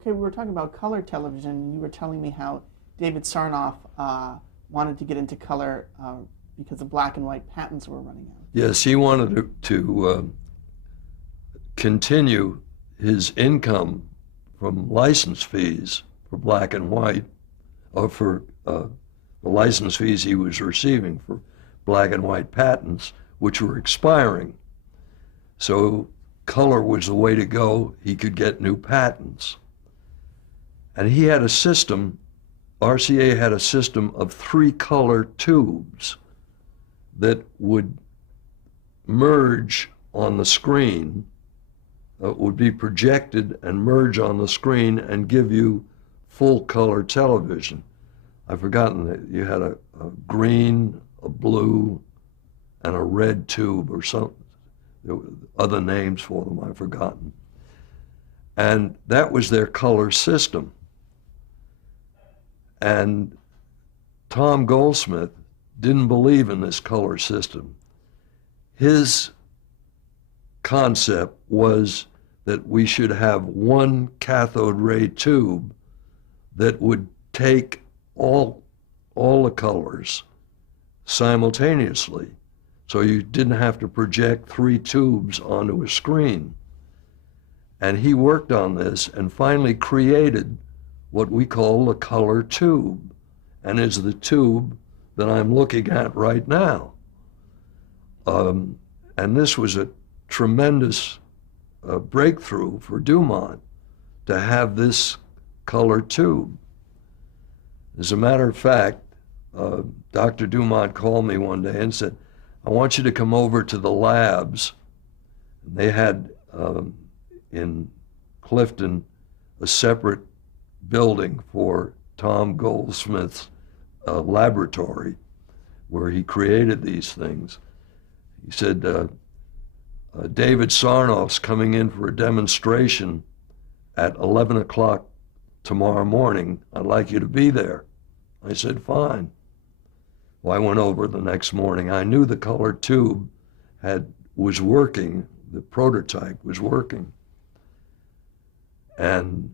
Okay, we were talking about color television, and you were telling me how David Sarnoff wanted to get into color because the black and white patents were running out. Yes, he wanted to continue his income from license fees for black and white, or for the license fees he was receiving for black and white patents, which were expiring. So color was the way to go. He could get new patents. And he had a system, RCA had a system of 3 color tubes that would merge on the screen, would be projected and merge on the screen and give you full color television. I've forgotten that you had a green, a blue, and a red tube or something. There were other names for them, I've forgotten. And that was their color system. And Tom Goldsmith didn't believe in this color system. His concept was that we should have one cathode ray tube that would take all the colors simultaneously. So you didn't have to project 3 tubes onto a screen. And he worked on this and finally created what we call the color tube, and is the tube that I'm looking at right now. And this was a tremendous breakthrough for Dumont to have this color tube. As a matter of fact, Dr. Dumont called me one day and said, I want you to come over to the labs. And they had in Clifton a separate building for Tom Goldsmith's laboratory where he created these things. He said, David Sarnoff's coming in for a demonstration at 11 o'clock tomorrow morning. I'd like you to be there. I said, fine. Well, I went over the next morning. I knew the color tube was working, the prototype was working. And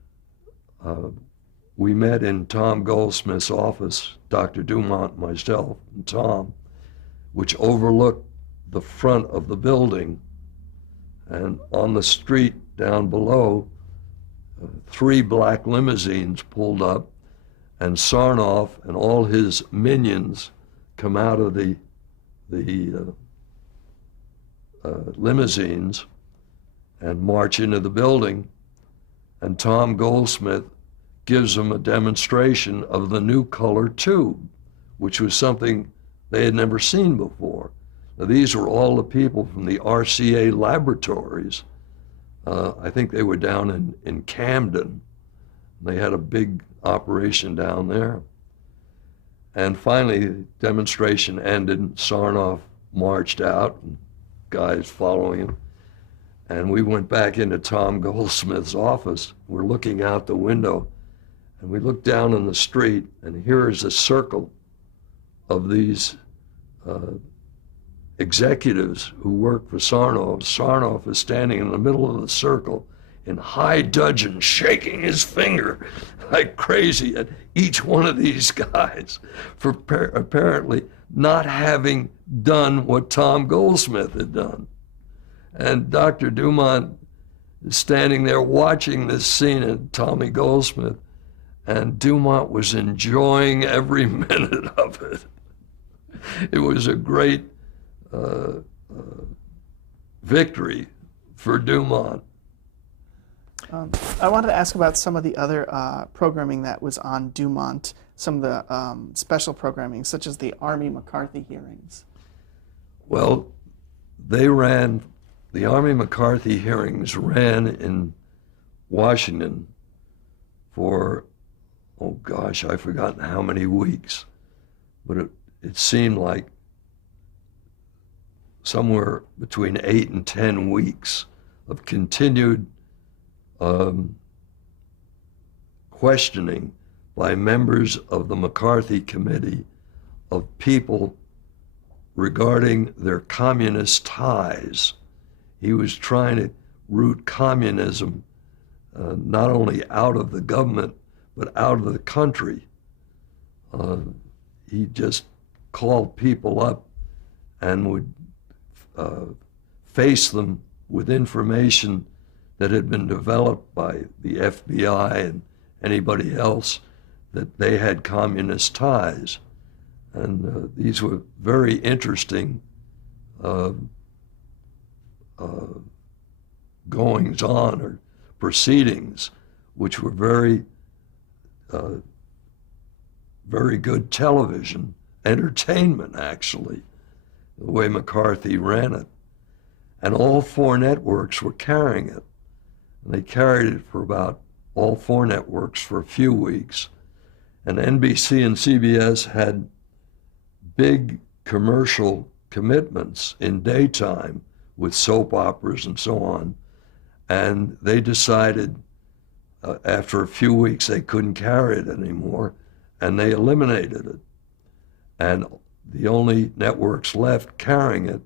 we met in Tom Goldsmith's office, Dr. Dumont, myself, and Tom, which overlooked the front of the building. And on the street down below, 3 black limousines pulled up, and Sarnoff and all his minions come out of the limousines and march into the building. And Tom Goldsmith gives them a demonstration of the new color tube, which was something they had never seen before. Now, these were all the people from the RCA laboratories. I think they were down in Camden. They had a big operation down there. And finally, the demonstration ended. Sarnoff marched out, and guys following him. And we went back into Tom Goldsmith's office. We're looking out the window, and we look down in the street, and here is a circle of these executives who work for Sarnoff. Sarnoff is standing in the middle of the circle in high dudgeon, shaking his finger like crazy at each one of these guys for apparently not having done what Tom Goldsmith had done. And Dr. Dumont is standing there watching this scene and Tommy Goldsmith, and Dumont was enjoying every minute of it. It was a great victory for Dumont. I wanted to ask about some of the other programming that was on Dumont, some of the special programming, such as the Army McCarthy hearings. Well, the Army McCarthy hearings ran in Washington for, oh gosh, I've forgotten how many weeks, but it seemed like somewhere between 8 and 10 weeks of continued questioning by members of the McCarthy Committee of people regarding their communist ties. He was trying to root communism not only out of the government, but out of the country. He just called people up and would face them with information that had been developed by the FBI and anybody else that they had communist ties. And these were very interesting goings on or proceedings, which were very, very good television entertainment, actually, the way McCarthy ran it. And all four networks were carrying it. And they carried it for about all four networks for a few weeks. And NBC and CBS had big commercial commitments in daytime with soap operas and so on. And they decided after a few weeks they couldn't carry it anymore, and they eliminated it. And the only networks left carrying it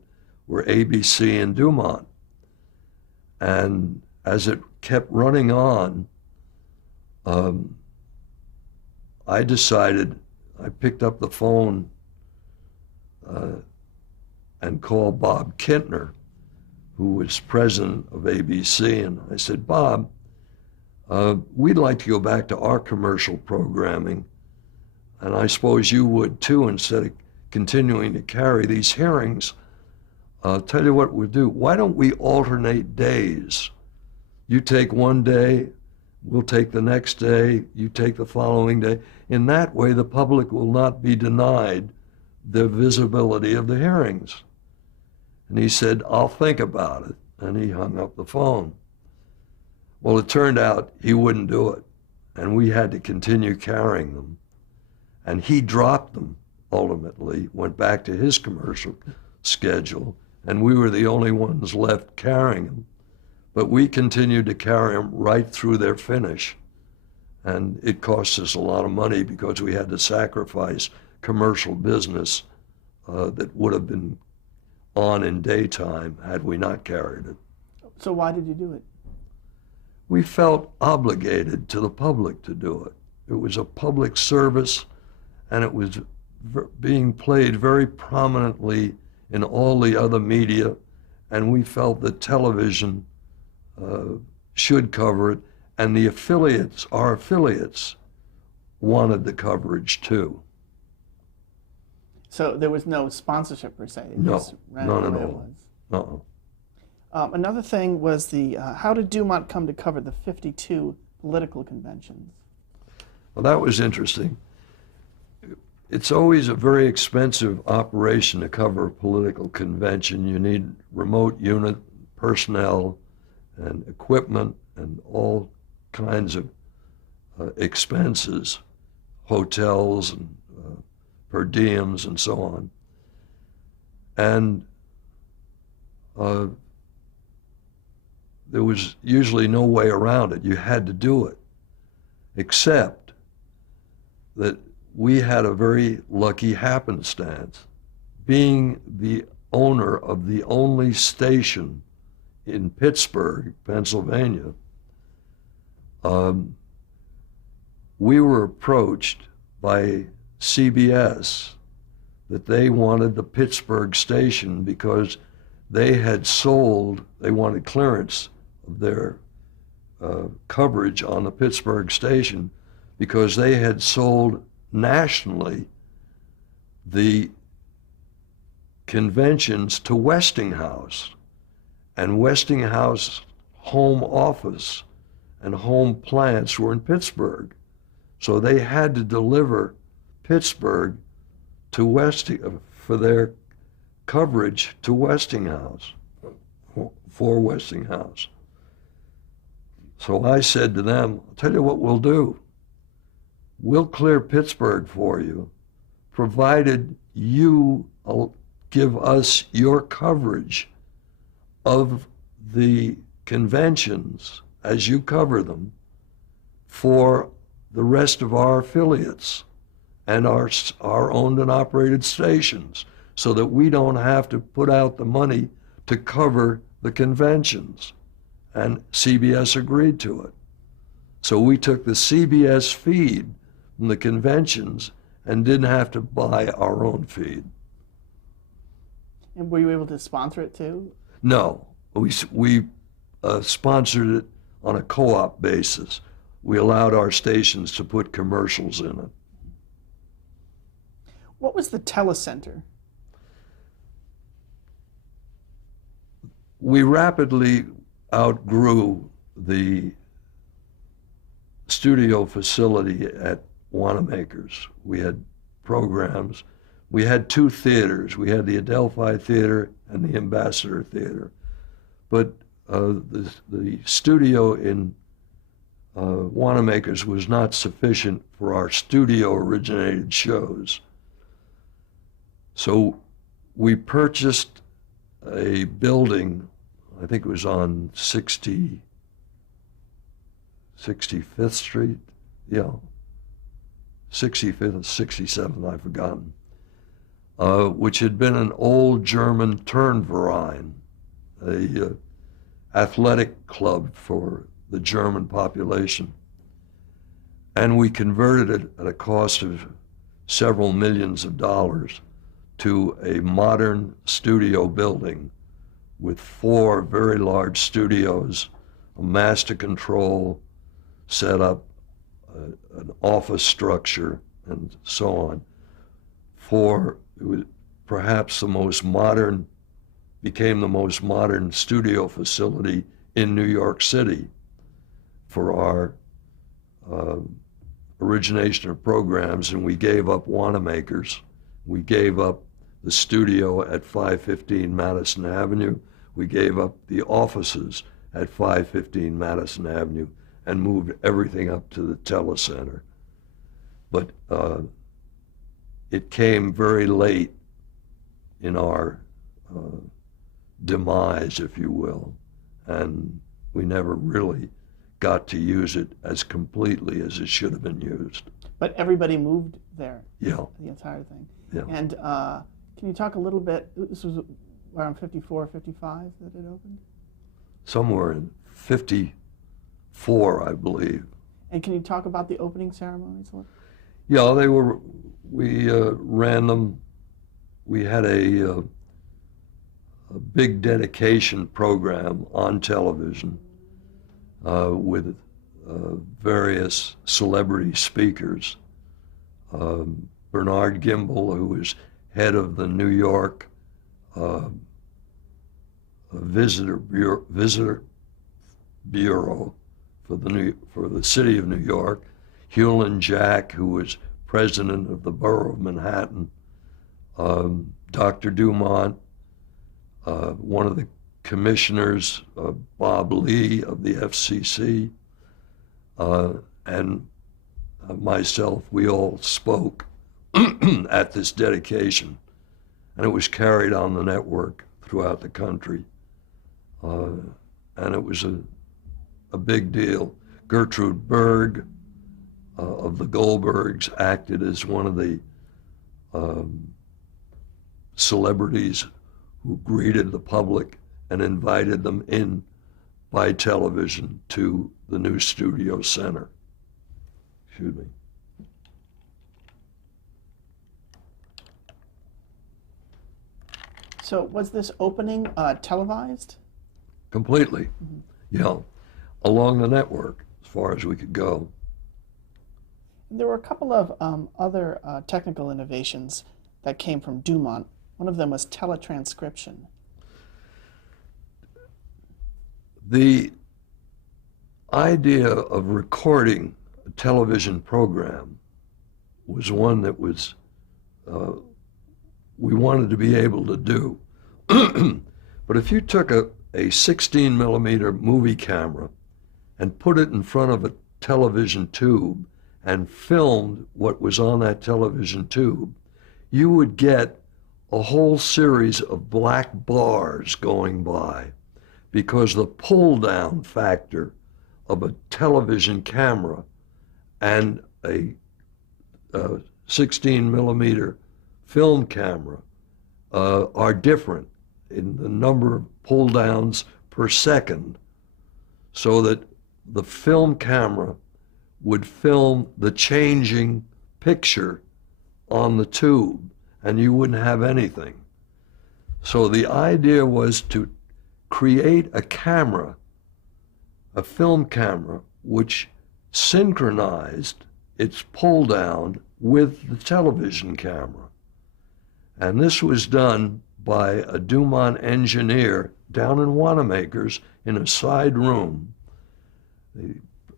were ABC and Dumont. And as it kept running on, I decided, I picked up the phone and called Bob Kintner, who was president of ABC, and I said, Bob, we'd like to go back to our commercial programming, and I suppose you would too, instead of continuing to carry these hearings. I'll tell you what we'll do. Why don't we alternate days? You take one day, we'll take the next day, you take the following day. In that way, the public will not be denied the visibility of the hearings. And he said, I'll think about it. And he hung up the phone. Well, it turned out he wouldn't do it. And we had to continue carrying them. And he dropped them, ultimately, went back to his commercial schedule. And we were the only ones left carrying them. But we continued to carry them right through their finish. And it cost us a lot of money because we had to sacrifice commercial business that would have been on in daytime had we not carried it. So why did you do it? We felt obligated to the public to do it. It was a public service, and it was being played very prominently in all the other media, and we felt that television should cover it, and the affiliates, our affiliates, wanted the coverage too. So there was no sponsorship per se? It No, just ran none the at way it all. was. Uh-uh. Another thing was the how did Dumont come to cover the 52 political conventions? Well, that was interesting. It's always a very expensive operation to cover a political convention. You need remote unit personnel and equipment and all kinds of expenses, hotels and per diems and so on. And there was usually no way around it. You had to do it, except that we had a very lucky happenstance. Being the owner of the only station in Pittsburgh, Pennsylvania, we were approached by CBS that they wanted the Pittsburgh station because they had sold, they wanted clearance of their coverage on the Pittsburgh station because they had sold nationally the conventions to Westinghouse, and Westinghouse home office and home plants were in Pittsburgh. So they had to deliver Pittsburgh to for their coverage to Westinghouse, for Westinghouse. So I said to them, I'll tell you what we'll do. We'll clear Pittsburgh for you, provided you give us your coverage of the conventions as you cover them for the rest of our affiliates and our owned and operated stations, so that we don't have to put out the money to cover the conventions. And CBS agreed to it. So we took the CBS feed from the conventions and didn't have to buy our own feed. And were you able to sponsor it too? No, we sponsored it on a co-op basis. We allowed our stations to put commercials in it. What was the telecenter? We rapidly outgrew the studio facility at Wanamaker's. We had programs. We had two theaters. We had the Adelphi Theater and the Ambassador Theater. But the studio in Wanamaker's was not sufficient for our studio-originated shows. So we purchased a building, I think it was on 65th Street, yeah, 65th and 67th, I've forgotten, which had been an old German Turnverein, a athletic club for the German population. And we converted it at a cost of several millions of dollars to a modern studio building with 4 very large studios, a master control setup, an office structure, and so on. It was perhaps became the most modern studio facility in New York City for our origination of programs, and we gave up Wanamaker's. We gave up the studio at 515 Madison Avenue. We gave up the offices at 515 Madison Avenue and moved everything up to the telecenter. But it came very late in our demise, if you will, and we never really got to use it as completely as it should have been used. But everybody moved there. Yeah. The entire thing. Yeah. And can you talk a little bit, this was around 54, 55 that it opened? Somewhere in 54, I believe. And can you talk about the opening ceremonies? Yeah, we ran them. We had a big dedication program on television with various celebrity speakers. Bernard Gimbel, who was head of the New York Visitor Bureau for the city of New York. Hewlin Jack, who was president of the borough of Manhattan. Dr. Dumont, one of the commissioners, Bob Lee of the FCC, and myself, we all spoke at this dedication, and it was carried on the network throughout the country, and it was a big deal. Gertrude Berg of the Goldbergs acted as one of the celebrities who greeted the public and invited them in by television to the new studio center. Excuse me. So was this opening televised? Completely, yeah, along the network as far as we could go. There were a couple of other technical innovations that came from Dumont. One of them was teletranscription. The idea of recording a television program was one that was we wanted to be able to do. But if you took a 16 millimeter movie camera and put it in front of a television tube and filmed what was on that television tube, you would get a whole series of black bars going by, because the pull down factor of a television camera and a 16 millimeter film camera are different in the number of pull downs per second, so that the film camera would film the changing picture on the tube, and you wouldn't have anything. So the idea was to create a camera, a film camera, which synchronized its pull down with the television camera. And this was done by a Dumont engineer down in Wanamaker's in a side room.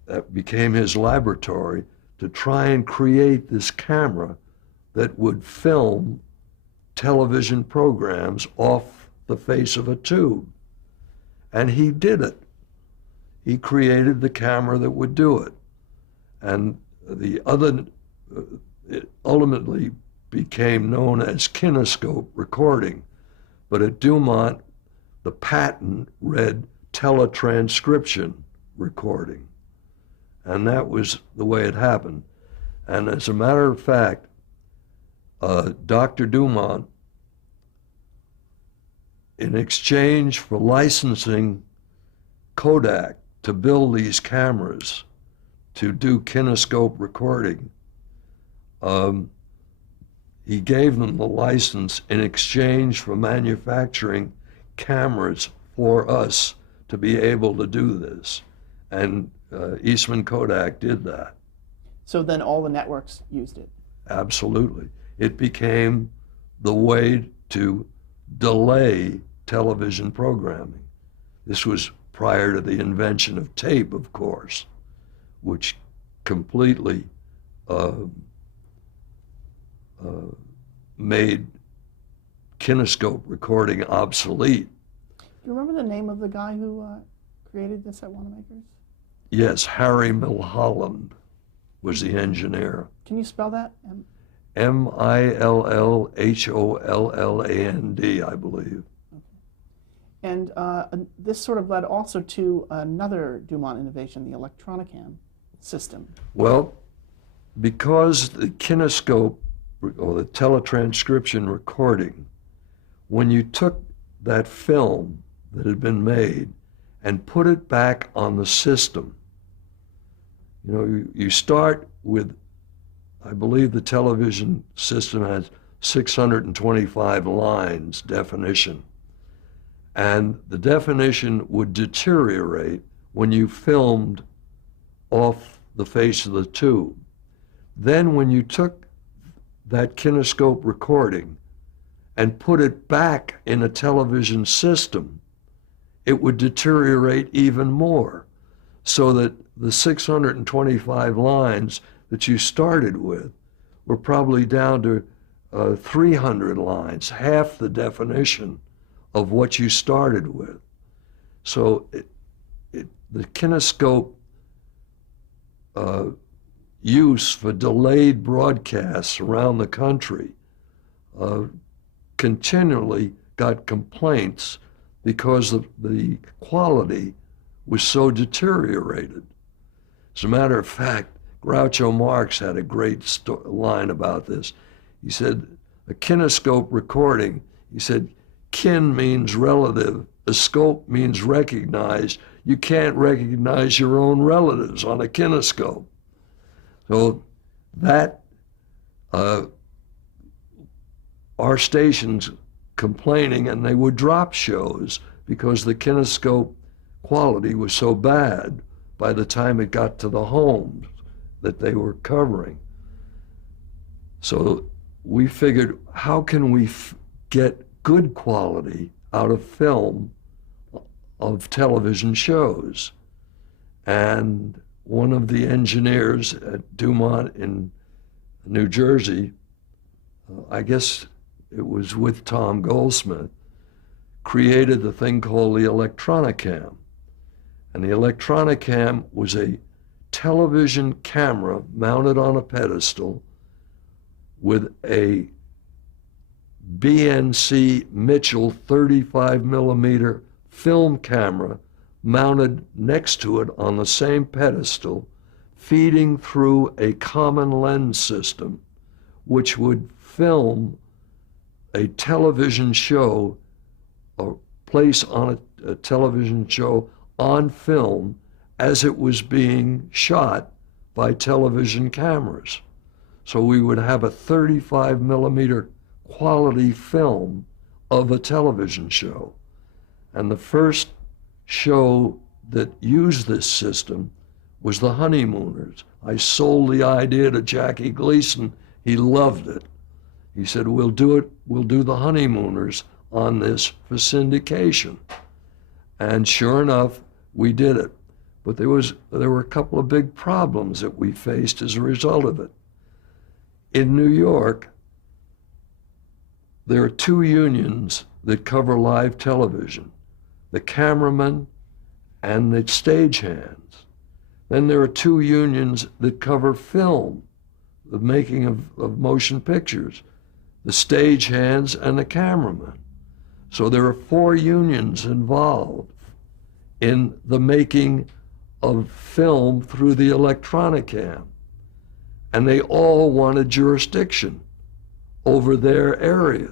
That became his laboratory to try and create this camera that would film television programs off the face of a tube. And he did it. He created the camera that would do it. And the other, it ultimately became known as kinescope recording. But at Dumont, the patent read teletranscription recording. And that was the way it happened. And as a matter of fact, Dr. Dumont, in exchange for licensing Kodak to build these cameras to do kinescope recording, he gave them the license in exchange for manufacturing cameras for us to be able to do this. And Eastman Kodak did that. So then all the networks used it. Absolutely. It became the way to delay television programming. This was prior to the invention of tape, of course, which completely made kinescope recording obsolete. Do you remember the name of the guy who created this at Wanamaker's? Yes, Harry Milholland was the engineer. Can you spell that? Millholland, I believe. Okay. And this sort of led also to another Dumont innovation, the electronicam system. Well, because the kinescope or the teletranscription recording, when you took that film that had been made and put it back on the system, you know, you start with, I believe the television system has 625 lines definition. And the definition would deteriorate when you filmed off the face of the tube. Then when you took that kinescope recording and put it back in a television system, it would deteriorate even more, so that the 625 lines that you started with were probably down to 300 lines, half the definition of what you started with. So the kinescope use for delayed broadcasts around the country continually got complaints because the quality was so deteriorated. As a matter of fact, Groucho Marx had a great line about this. He said, a kinescope recording, he said, kin means relative, a scope means recognized. You can't recognize your own relatives on a kinescope. So that, our stations complaining, and they would drop shows because the kinescope quality was so bad by the time it got to the homes that they were covering. So we figured, how can we get good quality out of film of television shows? And one of the engineers at Dumont in New Jersey, I guess it was with Tom Goldsmith, created the thing called the electronicam. And the electronicam was a television camera mounted on a pedestal with a BNC Mitchell 35 millimeter film camera mounted next to it on the same pedestal, feeding through a common lens system, which would film a television show, or place on a television show on film as it was being shot by television cameras. So we would have a 35 millimeter quality film of a television show. And the first show that used this system was The Honeymooners. I sold the idea to Jackie Gleason. He loved it. He said, we'll do The Honeymooners on this for syndication. And sure enough, we did it. But there were a couple of big problems that we faced as a result of it. In New York, there are two unions that cover live television, the cameramen and the stagehands. Then there are two unions that cover film, the making of motion pictures, the stagehands and the cameramen. So there are four unions involved in the making of film through the electronic cam. And they all wanted jurisdiction over their area.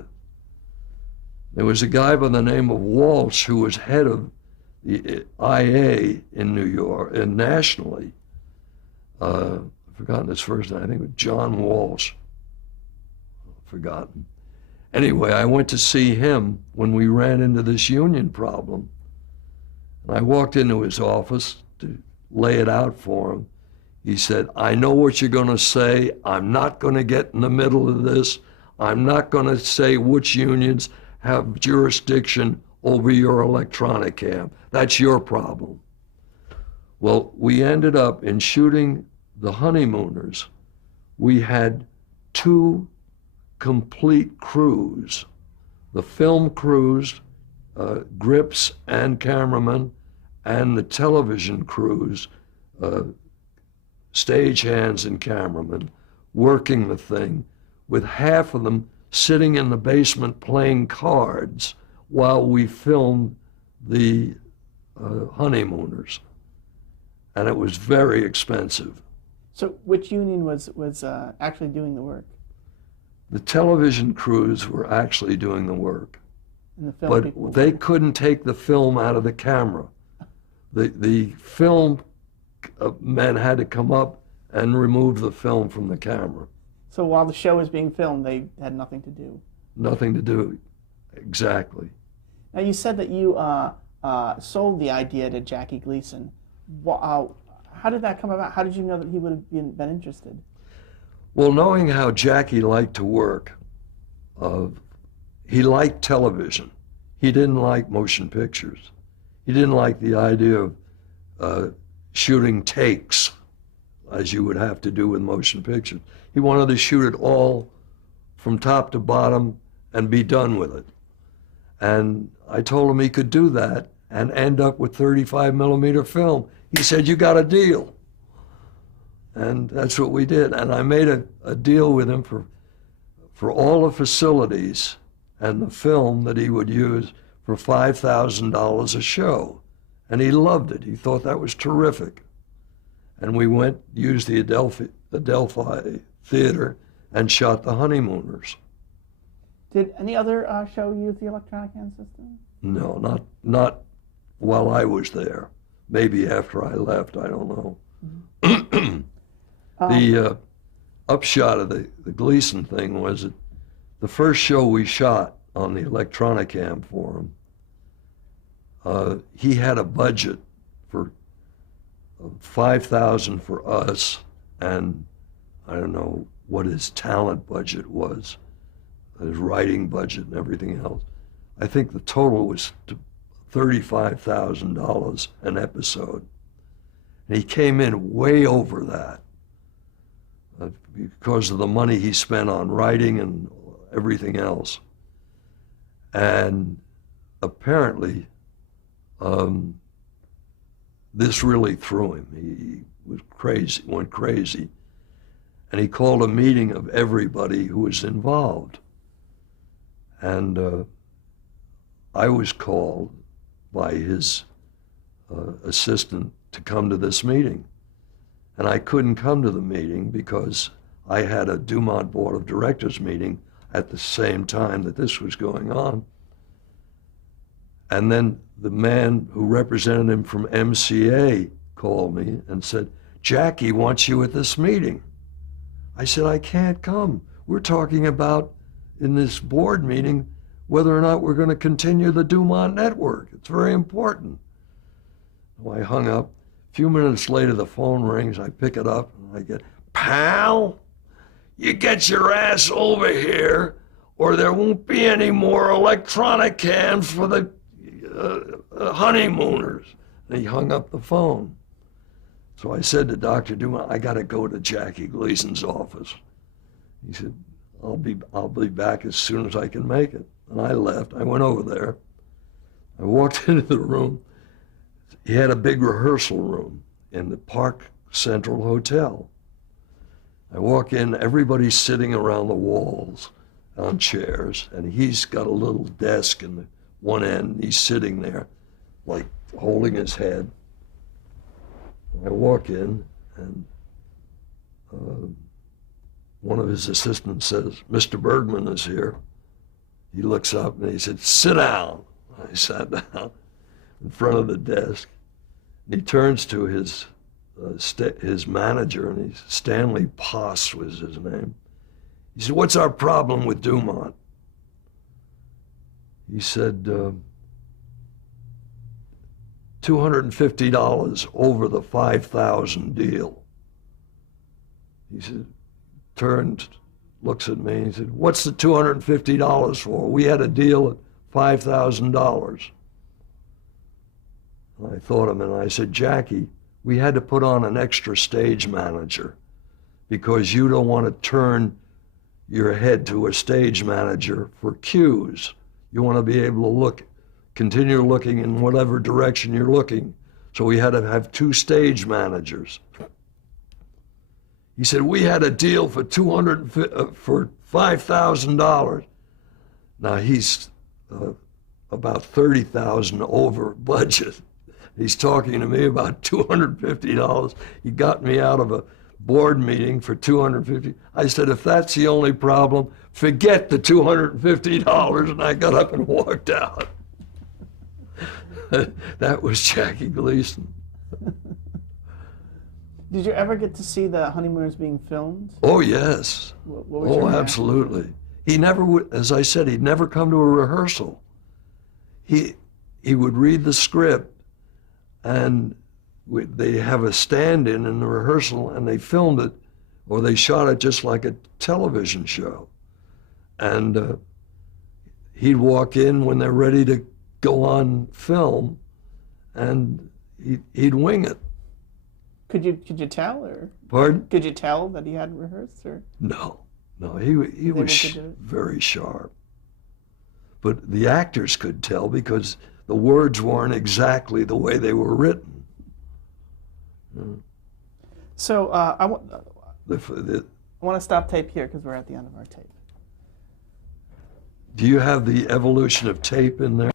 There was a guy by the name of Walsh who was head of the IA in New York and nationally. I've forgotten his first name. I think it was John Walsh. Forgotten. Anyway, I went to see him when we ran into this union problem. And I walked into his office to lay it out for him. He said, I know what you're going to say. I'm not going to get in the middle of this. I'm not going to say which unions have jurisdiction over your electronic cam. That's your problem. Well, we ended up in shooting The Honeymooners. We had two complete crews, the film crews, grips and cameramen, and the television crews, stagehands and cameramen, working the thing, with half of them sitting in the basement playing cards while we filmed the Honeymooners. And it was very expensive. So which union was actually doing the work? The television crews were actually doing the work. And the film But people they were. couldn't take the film out of the camera. The film men had to come up and remove the film from the camera. So while the show was being filmed, they had nothing to do. Nothing to do, exactly. Now you said that you sold the idea to Jackie Gleason. How did that come about? How did you know that he would have been interested? Well, knowing how Jackie liked to work, he liked television. He didn't like motion pictures. He didn't like the idea of shooting takes, as you would have to do with motion pictures. He wanted to shoot it all from top to bottom and be done with it. And I told him he could do that and end up with 35 millimeter film. He said, you got a deal. And that's what we did. And I made a deal with him for all the facilities and the film that he would use for $5,000 a show. And he loved it. He thought that was terrific. And we went, used the Adelphi Theater and shot The Honeymooners. Did any other show use the electronic hand system? No, not while I was there. Maybe after I left, I don't know. Mm-hmm. The upshot of the Gleason thing was that the first show we shot on the electronic cam for him, he had a budget for $5,000 for us, and I don't know what his talent budget was, his writing budget and everything else. I think the total was $35,000 an episode. And he came in way over that because of the money he spent on writing and everything else. And apparently, this really threw him. He was crazy, went crazy. And he called a meeting of everybody who was involved. And I was called by his assistant to come to this meeting. And I couldn't come to the meeting because I had a Dumont Board of Directors meeting at the same time that this was going on. And then the man who represented him from MCA called me and said, Jackie wants you at this meeting. I said, I can't come. We're talking about, in this board meeting, whether or not we're going to continue the Dumont network. It's very important. Well, I hung up. A few minutes later, the phone rings. I pick it up, and I get, pal, you get your ass over here, or there won't be any more electronic cams for the honeymooners. And he hung up the phone. So I said to Dr. Dumont, I got to go to Jackie Gleason's office. He said, I'll be back as soon as I can make it. And I left. I went over there. I walked into the room. He had a big rehearsal room in the Park Central Hotel. I walk in, everybody's sitting around the walls on chairs, and he's got a little desk in the one end. And he's sitting there, like holding his head. I walk in, and one of his assistants says, Mr. Bergmann is here. He looks up and he said, sit down. I sat down in front of the desk. And he turns to his manager, and Stanley Poss was his name. He said, what's our problem with Dumont? He said, $250 over the 5,000 deal. He said, turned, looks at me, and he said, what's the $250 for? We had a deal at $5,000. I thought of it, and I said, Jackie, we had to put on an extra stage manager because you don't want to turn your head to a stage manager for cues. You want to be able to look, continue looking in whatever direction you're looking. So we had to have two stage managers. He said, we had a deal for $5,000. Now he's about $30,000 over budget. He's talking to me about $250. He got me out of a board meeting for $250. I said, if that's the only problem, forget the $250, and I got up and walked out. That was Jackie Gleason. Did you ever get to see the Honeymooners being filmed? Oh, yes. What was your reaction? Absolutely. He never would, as I said, he'd never come to a rehearsal. He would read the script, and they have a stand-in in the rehearsal, and they filmed it, or they shot it just like a television show. And he'd walk in when they're ready to go on film, and he'd wing it. Could you tell, or? Pardon? Could you tell that he had rehearsed, or? No, he was very sharp. But the actors could tell because the words weren't exactly the way they were written. So I want to stop tape here because we're at the end of our tape. Do you have the evolution of tape in there?